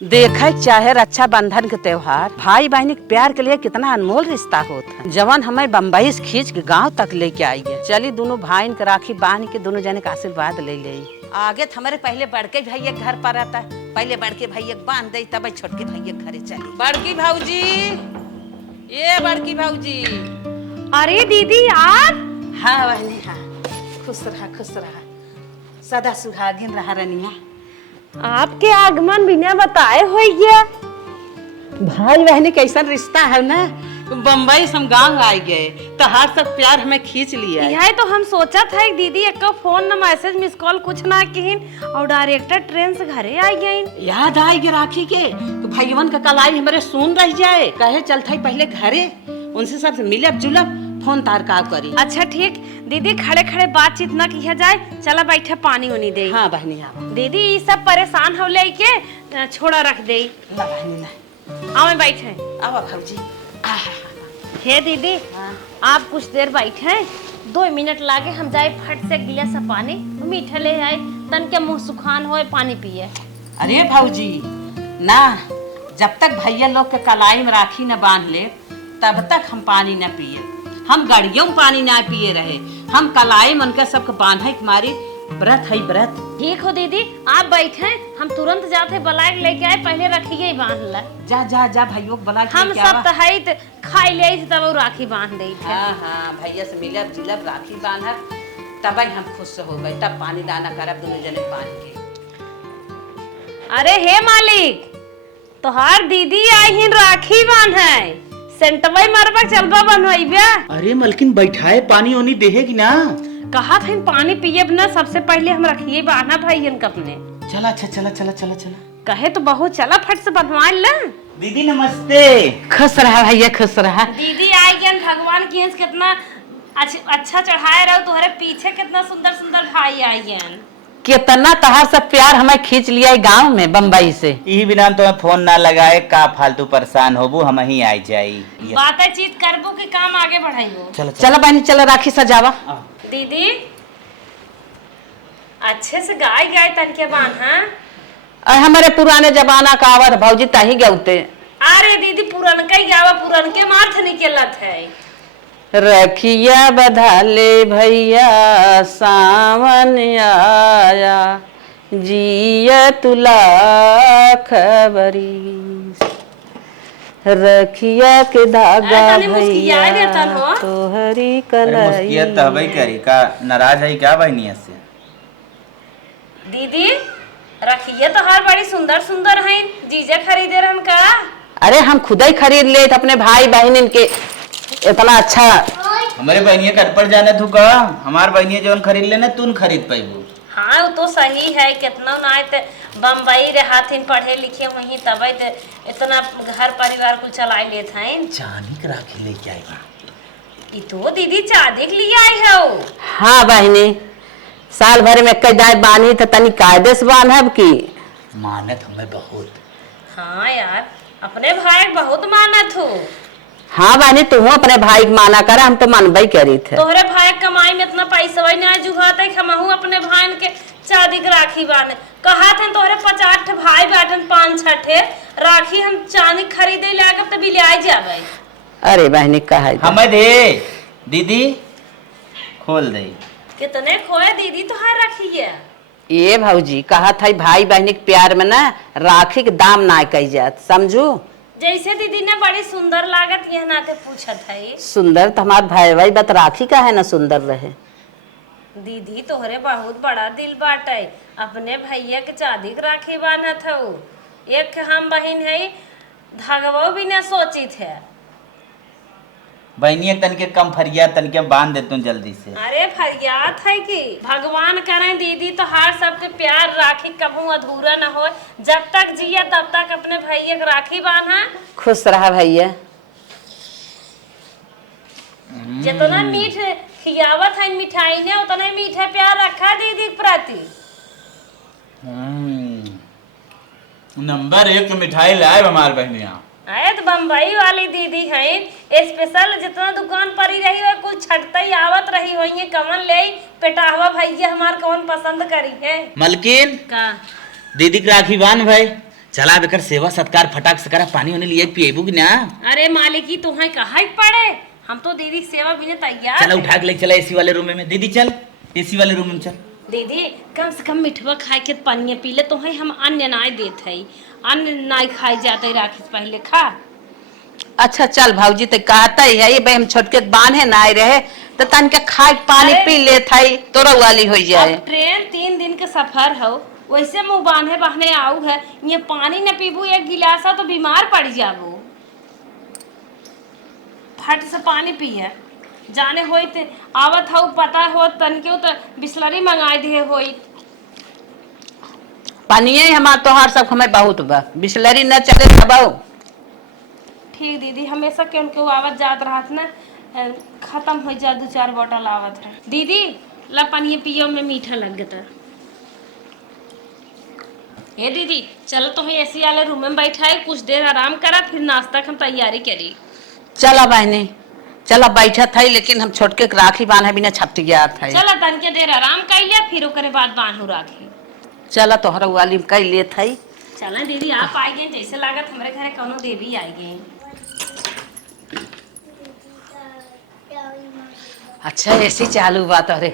देखे चाहे रक्षाबंधन के त्योहार भाई बहन के प्यार के लिए कितना अनमोल रिश्ता होता है। जवान हमें बम्बई से खींच के गांव तक लेके आई है। चली दोनों भाई के राखी बांध के दोनों जने का आशीर्वाद ले ले। आगे तो हमारे पहले बड़के भैया घर पर आता है, पहले बड़के भैया बांध दे तब छोटके भैया घरे चली। बड़की भाऊजी, ये बड़की भाऊजी। अरे दीदी आप? हाँ बहनी हाँ, खुश रहा सदा सुहागिन रहा रनिया। आपके आगमन बिना बताए हो गया। भाई बहनी कैसा रिश्ता है ना, बम्बई से हम गाँव आ गए तो हर सब प्यार हमें खींच लिया। यही तो हम सोचा था दीदी एक फोन न मैसेज मिस कॉल कुछ ना किन और डायरेक्टर ट्रेन से घरे आ गई। याद आएगी राखी के तो भाईवन का कलाई हमारे सुन रह जाए, कहे चलता पहले घरे उनसे सब मिलब जुलब फोन तार का करी। अच्छा ठीक दीदी, खड़े खड़े बातचीत न किया जाए, चला बैठे पानी उनी दे। हाँ बहनी हाँ। दीदी ये सब परेशान हो लेके छोड़ा रख दे। आओ बैठे। आओ भाऊजी। हे दीदी हाँ। आप कुछ देर बैठे, 2 मिनट लागे हम जाए फट से गिलास से पानी मीठा ले आए, तन के मुंह सुखान होए पानी पिए। अरे भाऊजी ना, जब तक भैया लोग के कलाई में राखी न बांध ले तब तक हम पानी न पिए। हम गड़ियों में पानी ना पिए रहे, हम कलाई मन के सबके बांधे मारी व्रत है व्रत। ठीक हो दीदी, आप बैठे, हम तुरंत जाते बलाय लेके आए, पहले रखिए बांध ला। जा जा जा भैया बला हम सब तहत खाई ले तब राखी बांध दे। हाँ हाँ भैया से मिलब जिलब राखी बांधब तब हम खुश हो गए, तब पानी दाना करब दोनों जने बांध के। अरे हे मालिक, तोहार दीदी आई ही राखी बांधे, सेंटवाई मारबा चलबा बनवाइबा। अरे मलकिन बैठाए पानी ओनी देहेगी ना। कहा था पानी पिए ना, सबसे पहले हम रखिए बाना भाई अपने। चला अच्छा चला चला चला चला। कहे तो बहुत चला फट से बनवा ला। दीदी नमस्ते। खुश रहा भैया खुश रहा। दीदी आई गन, भगवान की कितना अच्छा चढ़ाए रहो, तुम्हारे पीछे कितना सुंदर सुंदर भाई आई गन। कितना तहार सब प्यार हमें खींच लिया गांव में बम्बई से। यही बिना तो फोन ना लगाए का फालतू परेशान होबू, हम ही आ जाई। बातचीत करबो कि काम आगे बढ़ाइबो। चला बहनी चला राखी सजावा। दीदी अच्छे से गाय गाय तन के बांधा। हमारे पुराने जमाना का आवत भौजी ताही गौते। अरे दीदी पुरन का गावा, पुरन के मार्थ निकलत है। रखिया बधाले भैया सावन आया, जिया तुला खबरी, रखिया के धागा भैया तोहरी कलाई। तबई करी का नाराज है क्या बहनिया से? दीदी रखिए तो हर बड़ी सुंदर सुंदर है, जीजा खरीदे रहन का? अरे हम खुद ही खरीद ले अपने भाई बहन के, इतना अच्छा। हमारे बहनिया कर पर जाने तू का, हमार बहनिया जवन खरीद लेना तू खरीद पाइबू। हाँ वो तो सही है, कितना ना बम्बई रहथिन पढ़े लिखे हुई तब इतना घर परिवार को चला लेते हैं। चांदी के राखी लेके आई। तो दीदी चांदी के लिए आई है। हाँ बहनी, साल भर में कई दाय बानी तो तनी कायदे से बांधब की मानत हमें बहुत। हाँ यार, अपने भाई बहुत मानत हो। हाँ बहनी तुम अपने भाई के माना कर, हम तो मानबई करी थे। तोहरे भाई कमाई में इतना पैसा वही नहीं जुगाता है, हम अपने भाई के चांदी के राखी बांधे। कहा था तोहरे 50 भाई बाटन 5-6 राखी हम चांदी खरीदे लागे तो भी ले आ जावे। अरे बहनी कहा हमें दे दीदी, खोल दे। कितने खोए दीदी तोहार राखी है? ये भौजी कहा था भाई बहनी के प्यार में ना राखी के दाम ना कही जात, समझू। जैसे दीदी ने बड़ी सुंदर लागत यह नाते पूछत है। सुंदर तो हमारे भाई भाई बत राखी का है ना सुंदर रहे। दीदी तोहरे बहुत बड़ा दिल बाटे, अपने भैया के चांदी के राखी बांधत हो। एक हम बहन है, धगवो भी न सोची थे। बहनिया तन के कम फरिया तन के बांध देतू जल्दी से। अरे फरियाद है कि भगवान करें दीदी तो हर सबके प्यार राखी कभू अधूरा न हो, जब तक जिया तब तक अपने भैया के राखी बांधा। खुश रहा भैया। जितना मीठ खियावत है मिठाई ने, उतना मीठा प्यार रखा दीदी के प्रति। नंबर 1 मिठाई लाए हमारे बहनिया। आए तो बम्बई वाली दीदी हैं, स्पेशल जितना दुकान पर ही रही है कुछ छटता ही आवत रही होंगे, कमन ले पेटावा भैया हमार कौन पसंद करी है। मलकिन का दीदी की राखी बांध भाई, चला बेकर सेवा सत्कार फटाक से करा, पानी होने लिए पिएबू कि ना? अरे मालिकी तुम्हें कहा पड़े, हम तो दीदी की सेवा भी तैयार चला है। उठा के ले चला एसी वाले रूम में। दीदी चल एसी वाले रूम में चल। दीदी कम से कम मिठवा खाए के पानी पी ले, तुम्हें हम अन्न नाय देते है, अन्न नाय खाई जाते राखी से पहले खा। अच्छा चल भाऊजी तो कहता ही है ये भाई हम छोटके बांधे ना आए रहे तो तन के खाए पानी अरे, पी ले थाई तोरा वाली हो जाए। अब ट्रेन 3 दिन के सफर हो, वैसे मुँह बांधे बहने आऊ है, ये पानी न पीबू एक गिलासा तो बीमार पड़ जाबू। फट से पानी पिए जाने होई ते आवत हो, पता हो तन के तो बिस्लरी मंगाई दिए होई। पानिये हमार तोहार सब हमें बहुत बा, बिस्लरी न चले तबाऊ। ठीक दीदी, हमेशा के उनके आवत जात रहत ना, खत्म हो जा 2-4 बोतल आवत है। दीदी ला पानी पियो में मीठा लग गता। हे दीदी चलो तुम्हें एसी वाले रूम में बैठा है, कुछ देर आराम करा फिर नाश्ता की हम तैयारी करी। चला बहनी चला बैठा था लेकिन हम छोटके के राखी बांधे बिना छपटी गया था। चलो तन के देर आराम कर लिया फिर ओकरे बाद बांधू राखी। चला तोहरा वाली कई ले थई। चला दीदी आप आई गए, जैसे लागत हमारे घर कोनो देवी आई गई। अच्छा ऐसी चालू बात अरे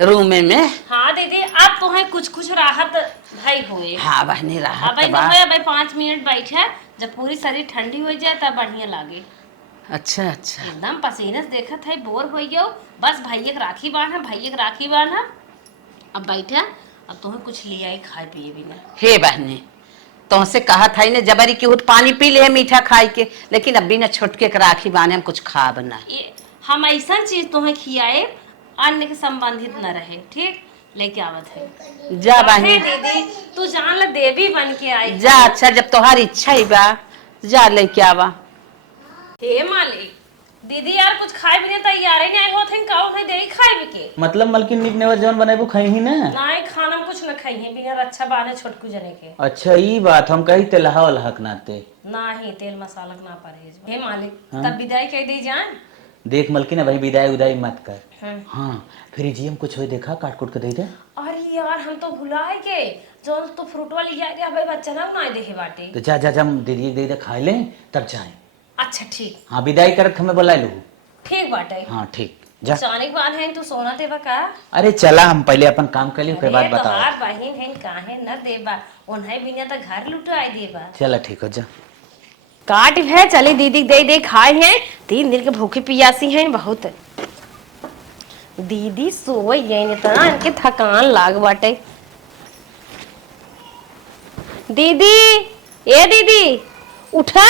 रूम में। हाँ दीदी अब तुम्हें कुछ राहत भाई हुए। हाँ बहनी अब राहत भाई बा। भाई 5 मिनट बैठे, जब पूरी शरीर ठंडी हो जाए तब बढ़िया लागे। अच्छा अच्छा एकदम पसीने से देखत है बोर हो गयो, बस भैया के राखी बांधा, भैया के राखी बांधा। अब बैठा, अब तुम्हें कुछ ले आई खाए पिए बिना। हे बहनी तुमसे कहा था ने जबरी की पानी पी ले मीठा खाई के, लेकिन अब बिना छोटके के राखी बांधे हम कुछ खा बना। ये हम ऐसा चीज तुम्हें खियाए अन्न के संबंधित न रहे, ठीक लेके आवत है। जा बहनी दीदी तू जान ले देवी बन के आई जा। अच्छा जब तोहार इच्छा ही बा जा लेके आवा। हे मालिक दीदी यार कुछ खाए बिना तैयार ही नहीं होत हैं, काऊ है देई खाए भी के मतलब मलकिन नीक नेवर जवन बनाबू खाई ही ना? नहीं खाना में कुछ न खाई है बिना रक्षा बाने छोटकू जने के। अच्छा ई बात हम कही तेलहा वलहक नाते नहीं तेल मसाला ना परहेज। हे मालिक हाँ? तब विदाई कह दी जान। देख मलकिन भाई विदाई उदाई मत कर। हाँ। हाँ फिर जी हम कुछ हो देखा काट कुट के दे दे। अरे यार हम तो भुलाए के जो तो फ्रूट वाली यार या भाई बच्चा ना बनाए देखे बाटे। तो जा जा जा हम दीदी दे दे खा ले तब जाए। अच्छा ठीक। हाँ विदाई करत हमें बुला लू। ठीक बाटे। हाँ ठीक जा। चानिक बान है तू सोना देवा का? अरे चला हम पहले अपन काम कर लिए फिर बात बताओ। तोहार बहिन है काहे न देबा, उन्हें बिना तो घर लुटाई देबा। चला ठीक हो जा। काट है चली दीदी दे खाए हैं, 3 दिन के भूखे पियासी हैं बहुत। दीदी सोई गई इतना इनके थकान लाग बाटे। दीदी ए दीदी उठा।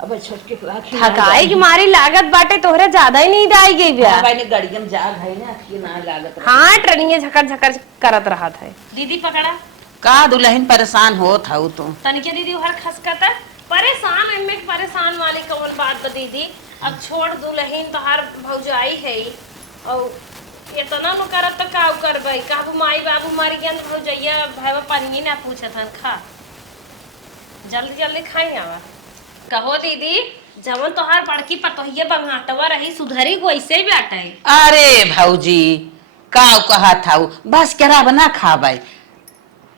अब छोटके के राखी थकाई की मारी लागत बाटे, तोहरे ज्यादा ही नींद आई गई बिया। भाई ने गाड़ियम जा गई ना कि ना लागत रहे। हाँ ट्रेनिंग झकर झकर करत रहा था। दीदी पकड़ा का दुल्हन परेशान होत हऊ तू। तनिके दीदी हर खसकता परेशान इनमें परेशान वाली कौन बात बा दीदी। अब छोड़ दुल्हन तोहार भौजाई है और इतना नु करत तो का करबै, काबू माई बाबू मारी गन भौजैया भाईवा पानी ना पूछत हन। खा जल्दी जल्दी खाई आवा। कहो दीदी जवन तोहार बड़की पतोहिया बंगाटवा रही सुधरी वैसे ही बाटे। अरे भौजी का कहा था बस करा बना खाबै।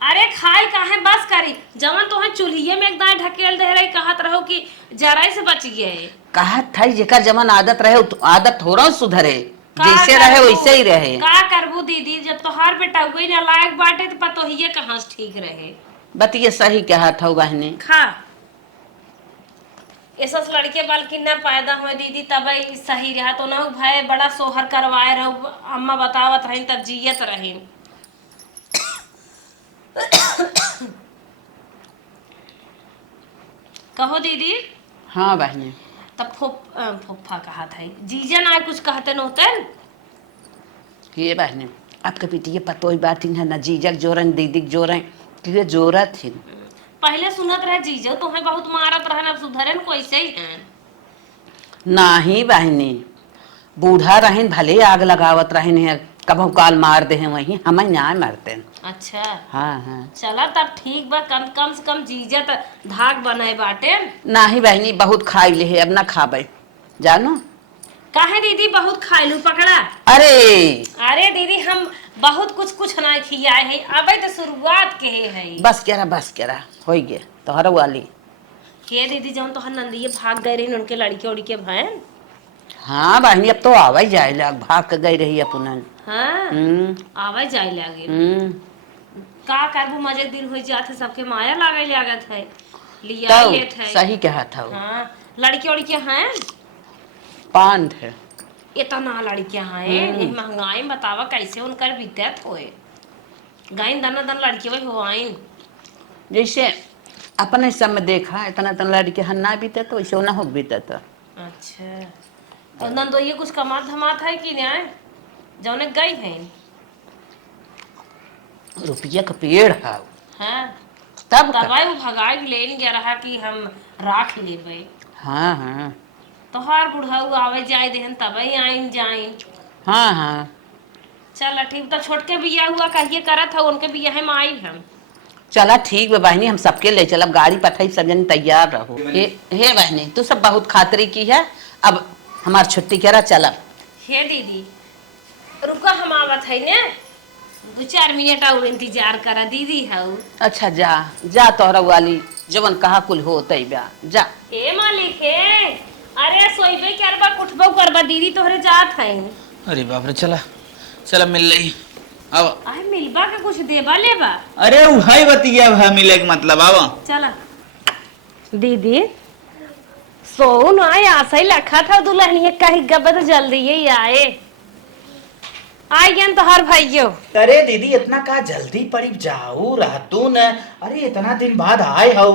अरे खाई काहे बस करी, जवन तोहे चूल्हिए में एकदम ढकेल दे रही, कहत रहो कि जराई से बच गए। कहत था जेकर जमन आदत रहे आदत थोड़ा सुधरे, का जैसे रहे करबू? वैसे ही रहे। का करबू दीदी, जब तोहार बेटा हुई ना लायक बाटे तो पतोहिए कहाँ से ठीक रहे। बतिये सही कहा था बहने। खा ऐसा लड़के बल्कि न पैदा हुए दीदी तब सही रहा तो ना भाई बड़ा सोहर करवाए रहो, अम्मा बतावत रही तब जियत रही। कहो दीदी। हाँ बहने तब फुफ्फा कहा था जीजा ना कुछ कहते नहोते। ये बहने आपके पिटिए पतोई बात है ना जीजक जोरन दीदी जोरन कि जोरत थी। पहले सुनत रहे जीजा तुम्हें बहुत मारत रहे, अब सुधरे न कैसे ही हैं। नाही बहनी बूढ़ा रहन भले आग लगावत रहन है कबहू काल मार दे वही हमें ना मारते। अच्छा हाँ हाँ चला तब ठीक बा, कम से कम जीजा त धाक बनाए बाटे। नाही बहनी बहुत खाई ले है अब ना खाबे जानो। काहे दीदी बहुत खाइलू पकड़ा। अरे अरे दीदी हम बहुत कुछ कुछ ना खियाए है, अबे तो शुरुआत के है। बस करा हो गए तोहरा वाली। हे दीदी जौन तोहर नंदिये भाग गए रही उनके लड़के उड़के बहन। हाँ बहनी अब तो आवा जाए लग, भाग के गई रही अपन। हाँ आवे जाए लागे का करबू, मजे दिन हो जाते सबके माया लागे लागत है, लिया तो लेत है। सही कहा था वो। हाँ लड़के उड़के हैं 5 है। इतना लड़कियां हैं, ये महंगाई में बतावा कैसे उनकर बीतत होए। गाइन दना दन लड़की हो आइन जैसे अपने सब में देखा इतना इतना लड़के हन्ना बीते तो वैसे ना हो बीते तो। अच्छा और नन तो ये कुछ कमात धमात है कि नहीं जौने गई हैं? रुपया का पेड़ है हाँ तब का। दवाई वो भगाई लेन गया रहा कि हम राख लेबे। हाँ हाँ तोहार बुढ़ऊ आवे जाए देहन तबे आइन जाइन। हाँ हाँ चल ठीक, तो छोटके बिया हुआ कहिए करत है उनके बिया है माई हम। चला ठीक बा बहनी, हम सबके ले चलब, गाड़ी पठाई सब जन तैयार रहो। हे बहनी तू सब बहुत खातरी की है, अब हमार छुट्टी करा चलब। हे दीदी रुका हम आवत है ने, 2-4 मिनट और इंतजार करा दीदी है। अच्छा जा जा तोहरा वाली जवन कहा कुल हो तैबा जा। ए मालिक है, अरे सोइबे करबा कुठबो करबा दीदी तोहरे जात है। अरे बाप रे, चला चला मिल रही अब। आए मिलबा के कुछ देबा लेबा। अरे भाई बतिया भाई मिले के मतलब आवा। चला दीदी सोन आए आशा लखा था दुल्हनिया कहीं गबद जल्दी ही आए गया तो हर भाइयों। अरे दीदी इतना का जल्दी पड़ी जाऊ रहतू न, अरे इतना दिन बाद आए हो।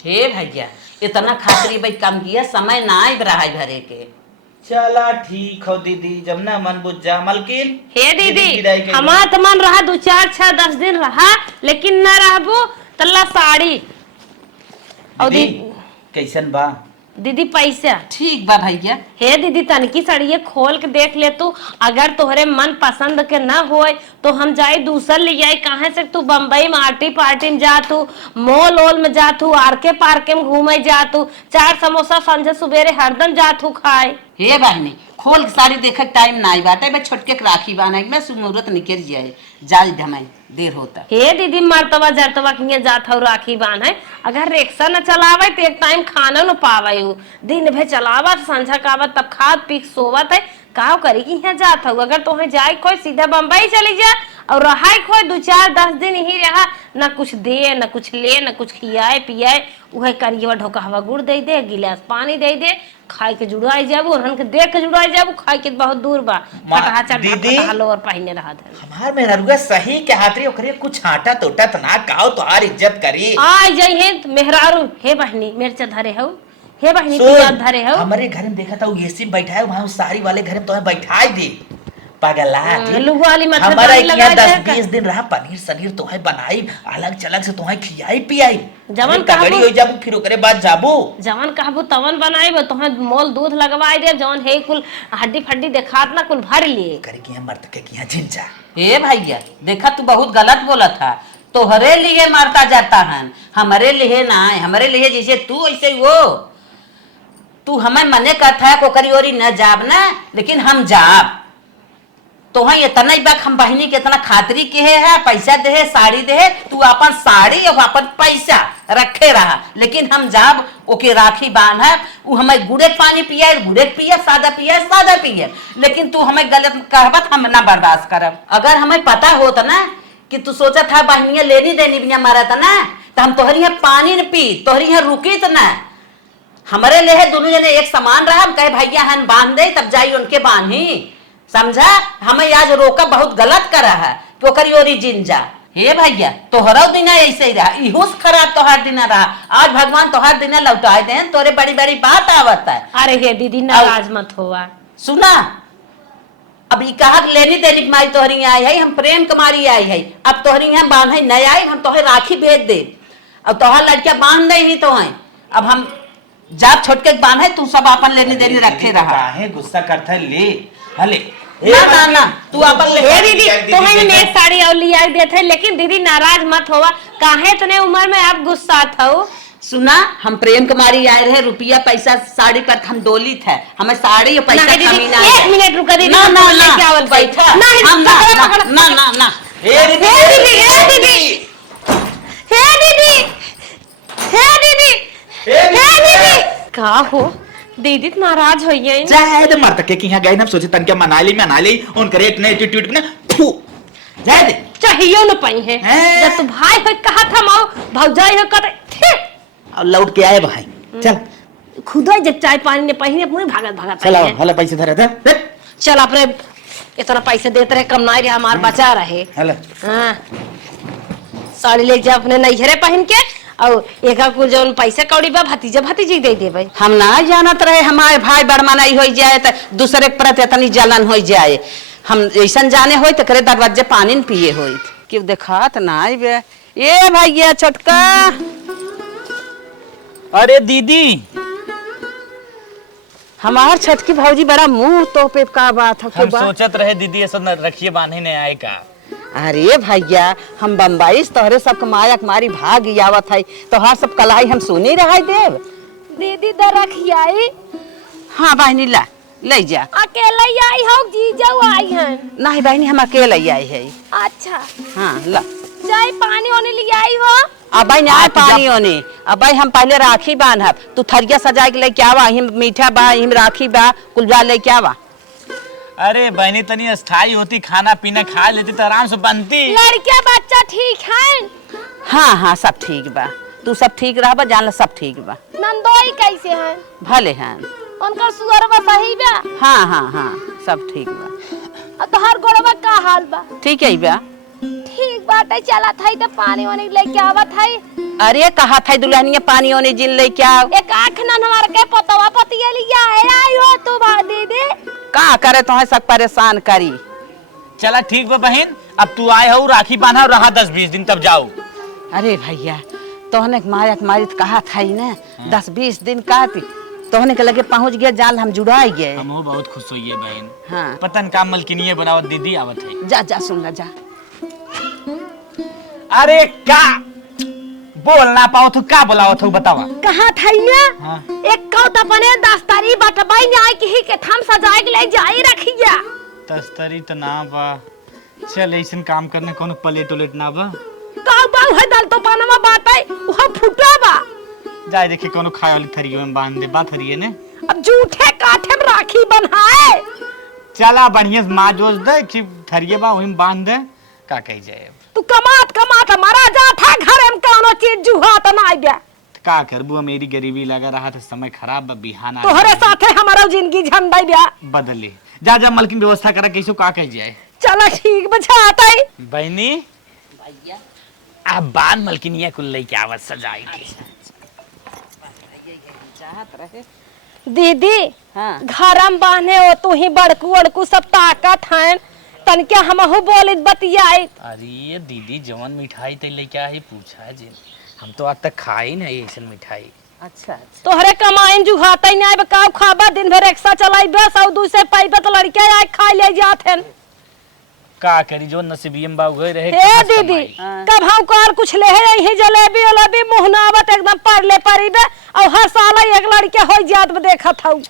हे भैया इतना खातरी भाई कम किया, समय ना आई रहा है घरे के। चला ठीक हो दीदी, जब ना मन बुझ जा मलकिन। हे दीदी विदाई के हमारा तो मन रहा 2-4-6-10 दिन रहा, लेकिन न रहबो तल्ला साड़ी और दीदी कैसन बा? दीदी पैसा ठीक बा भैया। हे दीदी तनकी साड़ी खोल के देख ले तू, अगर तोहरे मन पसंद के ना होए तो हम जाए दूसर ले जाए। कहाँ से तू बम्बई में आर्टी पार्टी में जा, तू मॉल ओल में जा, तू आरके पार्के में घूमे जा, तू 4 समोसा संझे सुबेरे हरदम जा तू खाए। हे बहनी खोल के साड़ी देखे टाइम ना आई बाटे, मैं छोटके के राखी बाना मैं सुमुहूर्त निकल जाए जाल धमाई देर होता। हे दीदी मरतबा जरतबा किया जात हो राखी बान है, अगर रिक्शा न चलावे तो एक टाइम खाना न पावे, दिन भर चलावत संझा कावत तब खाद पी सोवत है, का करी कि यहाँ जात हो। अगर तुम्हें जाए कोई सीधा बम्बई चली जा और रहा कोई 2-4-10 दिन ही रहा, न कुछ दे न कुछ ले न कुछ खियाए पियाए, वह करिए ढोका हवा गुड़ दे दे, गिलास पानी दे दे, खाए के जुड़ाई जाबू और देख के जुड़ाई जाबू, खाए के बहुत दूर बा दीदी और पहने रहा था हमार में ररुआ सही के हाथरी ओकरे कुछ आटा तोटा तना काओ तो आर इज्जत करी। आ जाई है मेहरारू। हे बहनी मिर्च धरे हो, हे बहनी सुन, प्याज धरे हो। हमारे घर में देखा था वो एसी में बैठा है, वहाँ साड़ी वाले घर में तो बैठाई दे पगला। लुगु वाली मच्छर हमारा दानी लगा यहाँ जाए 10-20 दिन रहा, पनीर सनीर तुम्हें बनाई अलग चलग से तुम्हें खियाई पियाई, जवन तगड़ी हो जाबू, फिर ओकरे बाद जाबू जवन कहबू तवन बनाई तुम्हें मोल दूध लगवाई दे, जवन हे कुल हड्डी फड्डी देखात ना कुल भर लिए करे कि मर्द के किया जिंजा। हे भैया देखा तू बहुत गलत बोला था, तोहरे लिए मारता जाता है, हमारे लिए ना है। हमारे लिए जैसे तू ऐसे वो तू हमें मने कहता है कोकरी ओरी न जाब ना, लेकिन हम जाब तो हाँ इतना ही बात हम बहनी के इतना खातरी के है, पैसा दे साड़ी दे, तू अपन साड़ी और अपन पैसा रखे रहा, लेकिन हम जाब ओके राखी बांध है, वो हमें गुड़े पानी पिया गुड़े पिया, सादा पिया, लेकिन तू हमें गलत कहबत हम ना बर्दाश्त करब। अगर हमें पता होता ना कि तू सोचा था बहनिया लेनी देनी बिना मारा था ना, तो हम तोहरी यहाँ पानी न पी, तोहरी यहाँ रुकी तो ना। हमारे लिए दोनों जने एक समान रहा, हम कहे भैया हन बांध दे तब जाई उनके बांधी, समझा। हमें आज रोका बहुत गलत करा है तो करियोरी जिंजा। हे भैया तोहरा दिन ऐसे ही रहा, इहोस खराब तोहार दिन रहा, आज भगवान तोहार दिन लौटाए दे, तोरे बड़ी बड़ी बात आवत है। अरे हे दीदी नाराज मत होवा, सुना अब कहा लेनी देनी मारी तोहरी आई है, हम प्रेम कुमारी आई है, अब तोहरी यहाँ बांध नहीं आई, हम तोहरे राखी भेज दे, अब तोहर लड़किया बांध दे ही तो है, अब हम जाप छोट के बांध है, तू सब अपन लेनी देनी रखे रहा है। गुस्सा करता है ले हले ना तू अपन ले। हे दीदी तुम्हें मैं साड़ी और लिया देते, लेकिन दीदी नाराज मत होवा, काहे इतने उम्र में आप गुस्सा था। सुना, हम प्रेम कुमारी आए रहे, रुपया पैसा साड़ी पर हम डोली थे, हमें साड़ी और पैसा कमी ना। एक मिनट रुका दीदी, ना ना ना क्या बोल बैठा हम ना ना ना ना। हे दीदी, हे दीदी, हे दीदी, हे दीदी, हे दीदी, का हो दीदी नाराज हो गई। जाए दे मरता के कि यहाँ गए ना, सोचे तन के मना ली उन करे एक नए एटीट्यूड ना फू जाए दे। चाहिए न पई है जब तू भाई हो कहा था माओ भौजाई हो कते और लौट के आए भाई। चल खुद जब चाय पानी ने पहिने अपने भागत चलो हले पैसे धरे दे। चल अपने इतना पैसे देते रहे, कम ना रहे, हमार बचा रहे। हले हाँ साड़ी ले जा अपने नैहरे पहन के, और एक कुल जो पैसे कौड़ी बा भतीजा भतीजी दे दे भाई। हम ना जानत रहे हमारे भाई बड़मनाई हो जाए तो दूसरे के प्रति इतनी जलन हो जाए। हम ऐसा जाने हो तो करे दरवाजे पानी न पिए हो क्यों देखात ना बे। ए भैया छोटका। अरे दीदी, हमार छटकी भौजी बड़ा मुंह तो पे का बात है। हम सोचत रहे दीदी ऐसा रखिए बांधे ने आए का। अरे भैया हम बम्बई से तोहरे सब माया मारी भाग आवत है, तोहार सब कलाई हम सुनी रहा देव। दीदी दर रखियाई। हाँ बहनी ला ले जा। अकेले आई हो जीजा आई हैं? नहीं बहनी हम अकेले आई है। अच्छा हाँ ला चाय पानी होने ले आई हो? अब भाई ना पानी होने, अब भाई हम पहले राखी बांधब, तू थरिया सजा के लेके आवा, हिम मीठा बा हिम राखी बा कुलजा लेके आवा। अरे बहनी तनी अस्थाई होती, खाना पीना खा लेती तो आराम से बनती। लड़किया बच्चा ठीक है? हाँ हाँ सब ठीक बा, तू सब ठीक रहा जान ला सब ठीक बा। नंदोई कैसे हैं? भले हैं उनका सुअर बा सही बा? हाँ हाँ हाँ सब ठीक बा। तो हर गोड़वा का हाल बा? ठीक है बा। ठीक बात है, चला था तो पानी वानी लेके आवत है। अरे कहा था दुल्हनिया पानी वानी जिन लेके आओ। एक आँख न हमारे के पतवा पतिया लिया है आई हो तू बा दीदी। का करे तो सब परेशान करी। चला ठीक बा बहन, अब तू आए हो राखी बांधा रहा 10-20 दिन तब जाओ। अरे भैया तोहने माया मारी कहा था ही ना 10-20 दिन का तोहने के लगे पहुंच गया जाल हम जुड़ाई गए। हम बहुत खुश हुई है बहन। हाँ पतन काम मलकिनीय बनावत दीदी आवत है। जा जा सुन ला जा। अरे का बोल ना पाओ तू का बोलाओ तू बतावा। कहा था ना हाँ। एक कौत अपने दस्तारी बटबाई न्याय की के थम सजाए के ले जाई रखिया। तस्तरी तो ना बा, चल ऐसन काम करने कोनो प्लेट उलेट ना बा। काऊ बाऊ है दल तो पानमा बाटे वहां फुटा बा। जाए देखी कोनो खाए वाली थरियो में बांध दे, बात हरिये ने। अब झूठे काठे में राखी बनाए। चला बढ़िया से माँ जोश दे कि थरिये बा वहीं बांध दे, का कही जाए। तू कमात कमात मरा जाता घर में कोनो चीज जुहात ना आइबे। का करबू, मेरी गरीबी लगा रहा था, समय खराब बा, बिहान तोहरे साथे हमारा जिंदगी झंडा बे बदले। जा जा मलकिन व्यवस्था करा कैसे का कही जाए। चला ठीक बचाता है बहनी भैया अब बान मलकिनिया कुल लेके आवत सजाई के। दीदी हाँ घरम बांधे हो तू ही बड़कू अड़कू सब ताकत है तन क्या हमहु बोलित बतियाई। अरे दीदी जवन मिठाई ते लेके आई पूछा जी, हम तो आज तक खाई नहीं ऐसन मिठाई। अच्छा अच्छा तोहरे कमाइन जुहाता ही नहीं बकाव खाबा दिन भर रिक्शा चलाई बे सौ दूसरे पाइबे तो लड़के आए खा ले जाते का करी जो नसीबियम बा गए रहे। हे दीदी कब हम कार कुछ ले है जलेबी वलेबी मुहनावत एकदम पढ़ ले परिबे और हर साल एक लड़के हो जात में देखत हूं।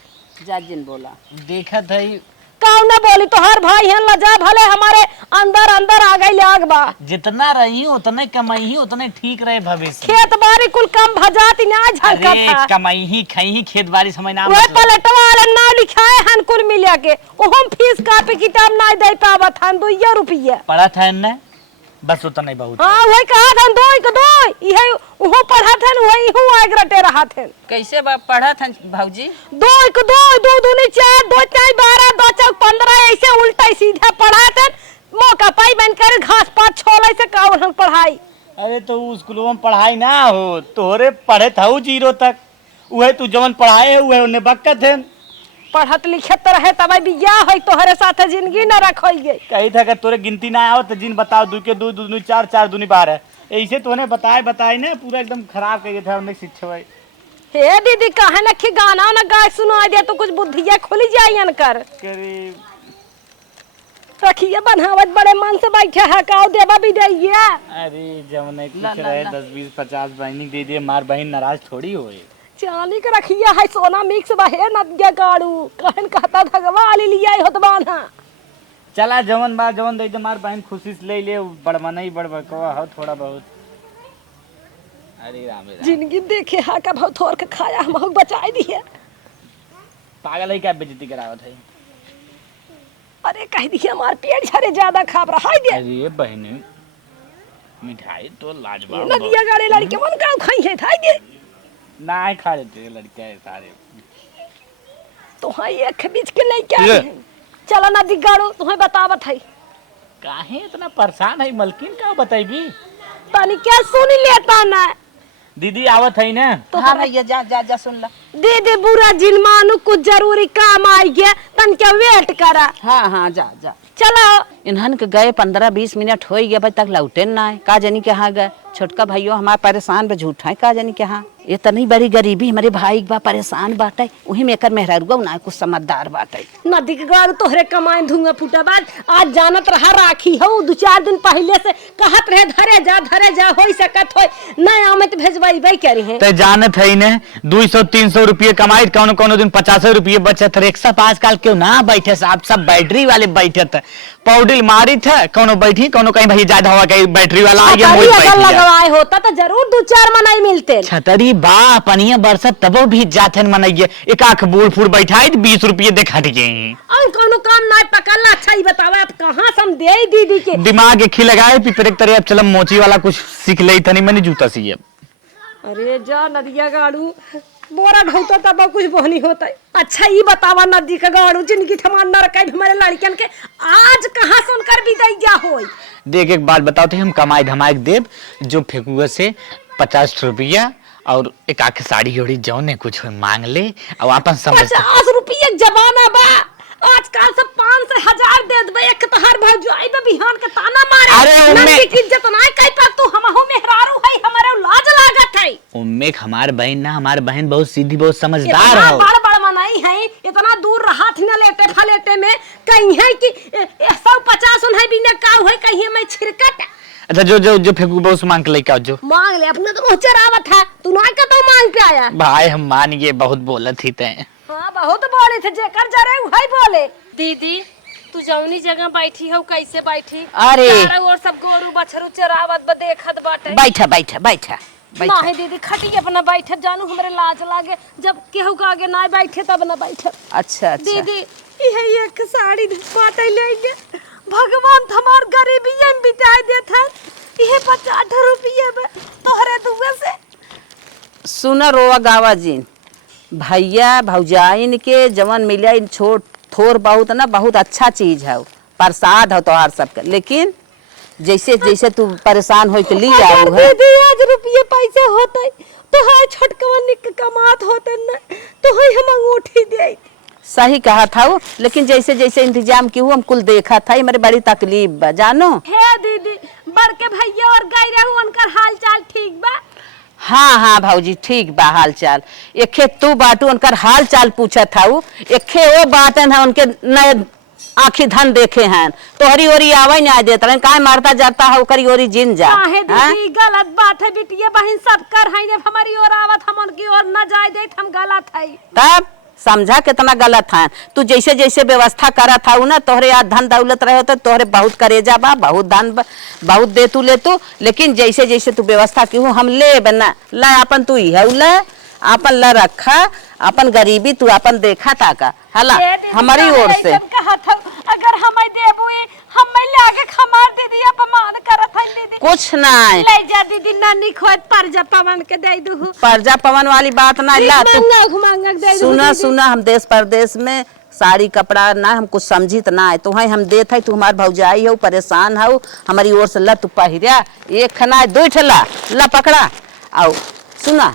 जाजिन बोला देखा था कौन न बोली तो हर भाई हैं लजा भले हमारे अंदर अंदर आ गई लाग बा। जितना रही उतने कमाई ही उतने ठीक रहे भविष्य। खेत बाड़ी कुल कम भजाती ना झलका अरे था। कमाई ही खाई ही खेत बाड़ी समय ना वे पलटवा वाले ना लिखाए हन कुल मिला के ओहम फीस कापी किताब ना दे पावत हन 2 रुपया पढ़ा था न बस उतना नहीं बहुत। हां वही कहा था 2 इहे ओहो पढ़ा था वही हूं आग रटे रहा थे। कैसे पढ़ा था भौजी? 2 2 दूनी 4 2 4 12 2 4 15 ऐसे उल्टा सीधा पढ़ा थे। मौका पाई बन कर घास पात छोले से कावन पढ़ाई। अरे तो स्कूलों में पढ़ाई ना हो, तोरे पढ़े था 0 तक, उहे तू जवन पढ़ाए है उहे उन्हें बक्कत है। पढ़त लिखत रहे तब बियाह है तोहरे साथे जिंदगी न रखोइए। कही था कि तोरे गिनती ना आओ तो जिन बताओ 2 के 2 2 4 4 2 12 ऐसे तो उन्हें बताए ना पूरा एकदम खराब कर था उन्हें शिक्षा। हे दीदी कहे न कि गाना ना गाय सुना दे तो कुछ बुद्धिया खुल जायन कर। रखिए बनावत बड़े मन से बैठे है काओ देवा भी दइए। अरे जमने कुछ रहे 10 20 50 बहनी दे दिए, मार बहन नाराज थोड़ी होए। चांदी के रखिए है सोना मिक्स बहे नदिया गाड़ू कहन कहता भगवा ले लिया होत बाना। चला जवन बा जवन दे दे, मार बहन खुशी से ले ले, बड़मना ही बड़बकवा हो थोड़ा बहुत। अरे राम रे जिंदगी देखे है का बहुत थोर के खाया हम बचाई दिए। पागल है क्या बेइज्जती करावत है। अरे कह दिए हमार पेट झरे ज्यादा खाब रहा है दे। अरे बहने मिठाई तो लाजवाब नदिया गाड़े लड़के मन का खाई है थाई दे। ना खा लेते लड़के है सारे। तो हां एक बीच के नहीं क्या चला नदी गाड़ो तुम्हें बतावत है। काहे इतना परेशान है मलकिन का बताइबी। तनी क्या सुन लेता ना दीदी आवत है ना। तो हाँ भैया जा जा जा सुन ला। दे दे बुरा जिन मानु कुछ जरूरी काम आई गया तन क्या वेट करा। हाँ हाँ जा जा चलो इन्हन के गए 15-20 मिनट हो गए, अभी तक लौटे ना है। का जानी कहाँ गए। छोटका भाइयों हमारे परेशान पे झूठा है। का जानी कहाँ इतनी बड़ी गरीबी हमारे भाई बा परेशान बाटे, वही में कर मेहरारुआ ना कुछ समझदार बाटे। नदी के गाड़ तोहरे कमाए धुआं फूटा बाद आज जानत रहा राखी हो 2-4 दिन पहले से कहत रहे धरे जा हो सकत हो नहीं आमत भेजवाई भाई करी है। ते जानत है ने 200-300 रुपये कमाई कौन कौन दिन 50 रुपये बचत। रिक्शा पे आजकल क्यों ना बैठे साहब, सब बैटरी वाले बैठे थे। पौडिल मारी थे कोनो बैठी कोनो कहीं भाई ज्यादा हवा कहीं बैटरी वाला आ गया मोई बैठ गया। लगवाए होता तो जरूर 2-4 मनाई मिलते। छतरी बा पनिया बरसत तबो भी जाते मनइए। एक आंख बूढ़ फूड़ बैठाई 20 रुपये दे हट गए। और कोनो काम ना पकड़ना। अच्छा ही बतावा आप कहां से हम दे दीदी के दिमाग एक खिल लगाए पिपरे तरह। अब चल मोची वाला कुछ सीख ले थनी मैंने जूता सी। अरे जा नदिया गाड़ू बोरा ढोता तब कुछ बोहनी होता है। अच्छा ये बतावा नदी का गाड़ू जिनकी थमान न रखा हमारे लड़कियन के आज कहाँ सुनकर भी दै जा हो। देख एक बात बताओ थे, हम कमाई धमाई देव जो फेंकुआ से 50 रुपया और एक आखे साड़ी ओड़ी जौने कुछ मांग ले और अपन समझ 50 रुपया जमाना बा आजकल से 5 से 1000 दे देबे। एक तोहार भाई जो आई बे बिहान के ताना मारे। अरे उम्मे की इज्जत ना कई पर तू हमहु मेहरारू है हमारे लाज लागत है। उम्मे हमार बहन ना, हमार बहन बहुत सीधी बहुत समझदार है। बड़ बड़ मनाई है इतना दूर रहा थी ना लेटे फलेटे में कहीं है कि 150 है बिना का है कहीं में छिरकट। अच्छा जो जो जो फेंकू बहुत मांग के लेके आओ जो मांग ले अपने तो चरावत है तू ना का तो मांग के आया। भाई हम मान ये बहुत बोलत ही थे। हां बहुत बोले थे जेकर जरे वही बोले। दीदी तू जौनी जगह बैठी हो कैसे बैठी। अरे और सब गोरू बछरू चरावत ब देखत बाटे। बैठा बैठा बैठा बैठा। नहीं दीदी खटी अपना बैठे जानू हमरे लाज लागे जब केहू का आगे ना बैठे तब ना बैठे। अच्छा अच्छा दीदी ये एक साड़ी बाटे ले गए भगवान हमार गरीबी में बिताई देत है। ये 50 रुपये में तोहरे दुआ से सुना रोवा गावा जी भैया भौजाइन के जवन मिले छोट थोर बहुत ना बहुत अच्छा चीज है, प्रसाद हो तोहार सबके। लेकिन जैसे जैसे तू परेशान हो के ली आओ है दीदी आज रुपये पैसे होते तो हाय छटकवा निक कमात होते न तो हाय हम अंगूठी दे। सही कहा था वो, लेकिन जैसे जैसे इंतजाम की हम कुल देखा था मेरे बड़ी तकलीफ बा जानो। हे दीदी बड़के भैया और गई रहू उनकर हाल चाल ठीक बा। हाँ हाँ भाऊजी ठीक बा हाल चाल। एखे तू बाटू उनकर हाल चाल पूछा था वो, एखे वो बाटन है उनके नए आखी धन देखे हैं तोहरी ओरी आवे ना देता रहे काय मारता जाता है ओकरी ओरी जिन जा। काहे दीदी गलत बात है बिटिया बहन सब कर है जब हमारी ओर आवत हम उनकी ओर न जाए दे हम गलत है। तब समझा कितना गलत है। तू जैसे जैसे व्यवस्था करा था ना तोहरे याद धन दौलत रहे होते तोहरे बहुत करेजा बा बहुत धन बहुत दे तू ले तू, लेकिन जैसे जैसे तू व्यवस्था की हम ले बना ला अपन तू ही है ले अपन ला रखा अपन गरीबी तू अपन देखा ताका हला हमारी ओर से। अगर हमें देबू हम लागे खमार दीदी अपमान करत है दीदी कुछ ना ले जा दीदी नानी खोत परजा पवन के दे दू। परजा पवन वाली बात ना ला तू मांगा दे दू। सुना सुना हम देश परदेश में साड़ी कपड़ा ना हम कुछ समझित ना है तुम्हें हम देत है तू हमार भौजाई हो परेशान हो हमारी ओर से ला तू पहिरा एक खना 2 ठला ला पकड़ा आओ सुना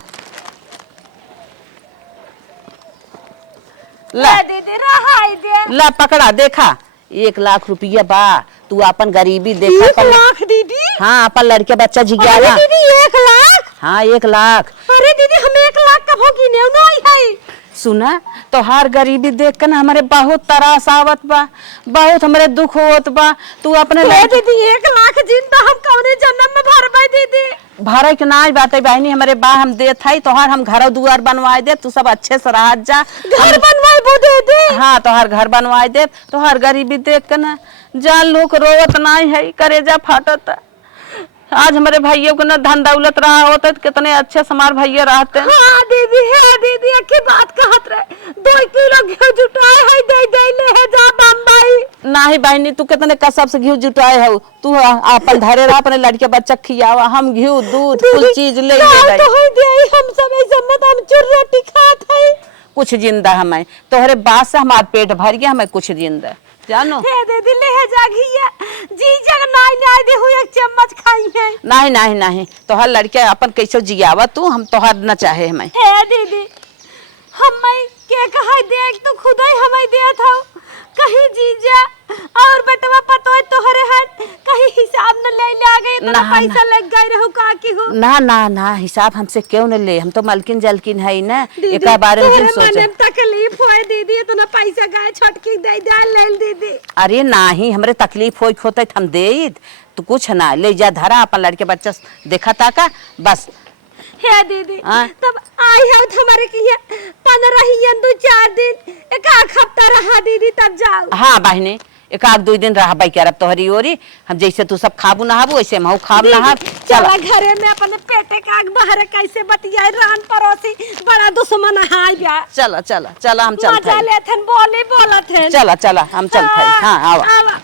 ला दीदी रहाई दे ला पकड़ा देखा 1 लाख रुपया बा तू अपन गरीबी देखा 1 लाख दीदी। हाँ अपन लड़के बच्चा जिज्ञासा दीदी 1 लाख। हाँ 1 लाख। अरे दीदी हम 1 लाख कब होगी नहीं है। सुना तोहार गरीबी देख के ना हमारे बहुत तरास आवत बा, बहुत हमरे दुख होत बा। तू अपने दीदी 1 लाख जिंदा हम कौने जन्म में भरबै दीदी। भरे के ना बात है बहनी, हमारे बा हम देत है तोहार हम घर दुआर बनवाए दे, तू सब अच्छे से रह जा। घर बनवाए वो दे दे। हाँ तोहार घर बनवाए दे। तोहार गरीबी देख के ना जान लोग रोवत नहीं है, करेजा फाटत। आज हमारे भाइयों को ना धन दौलत रहा होता तो कितने अच्छे समार भैया रहते हैं। हाँ दीदी एक ही बात कहत रहे, 2 किलो घी जुटाए है दे ले है जा बम्बई। नहीं बहनी तू कितने कसब से घी जुटाए है, तू अपन धरे रहा अपने लड़के बच्चा खियावा, हम घी दूध कुल चीज ले तो होई दे हम सब जम्मत हम चुर रोटी खात है। कुछ जिंदा हमें तोहरे बात से हमार पेट भर गया, हमें कुछ जिंदा जानो। हे दीदी ले जा घिया जी जग नाई दे हुई 1 चम्मच खाई है। नहीं तोहर लड़के अपन कैसे जियावा, तू हम तोहर न चाहे हमें। हे दीदी हम के कहा देख तू खुद ही हमें देत हो, कहीं जीजा और बेटवा पतो है तोहरे हाथ कहीं हिसाब न ले आ गए, इतना पैसा लग गए रहू का की हो। ना हिसाब हमसे क्यों न ले, हम तो मलकिन जलकिन है ना, एक बारे में सोचे। तकलीफ होए दीदी, इतना पैसा गए छटकी दे ले दीदी। अरे नहीं हमरे तकलीफ होते हम दे, तू कुछ ना ले जा धरा अपन लड़के बच्चा देखा था का बस। हे दीदी तब आई है हमारे की 15 2-4 दिन 1 हफ्ता रहा दीदी तब जाओ। हाँ बहने 1-2 दिन रहा बाई कर तोहरी ओरी, हम जैसे तू सब खाबू नहाबू वैसे हम खाब नहाब। चला घरे में अपने पेटे का बाहर कैसे बतियाए रान पड़ोसी बड़ा दुश्मन हाय बा। चला हम चलते मजा लेथन बोली बोलत है। चला हम चलते। हाँ आवा।